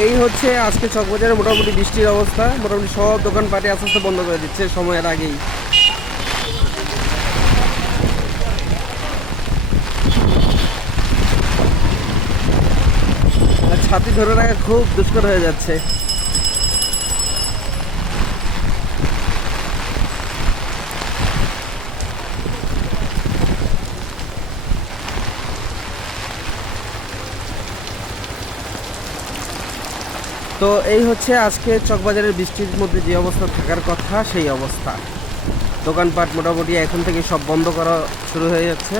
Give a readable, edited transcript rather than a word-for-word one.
এই হচ্ছে আজকে চকবাজারে মোটামুটি বৃষ্টির অবস্থা। মোটামুটি সব দোকানপাটে আস্তে আস্তে বন্ধ করে দিচ্ছে সময়ের আগেই। আর ছাতি ধরে রাখা খুব দুষ্কর হয়ে যাচ্ছে। তো এই হচ্ছে আজকে চকবাজারের বৃষ্টির মধ্যে যে অবস্থা থাকার কথা সেই অবস্থা। দোকানপাট মোটামুটি এখন থেকে সব বন্ধ করা শুরু হয়ে যাচ্ছে।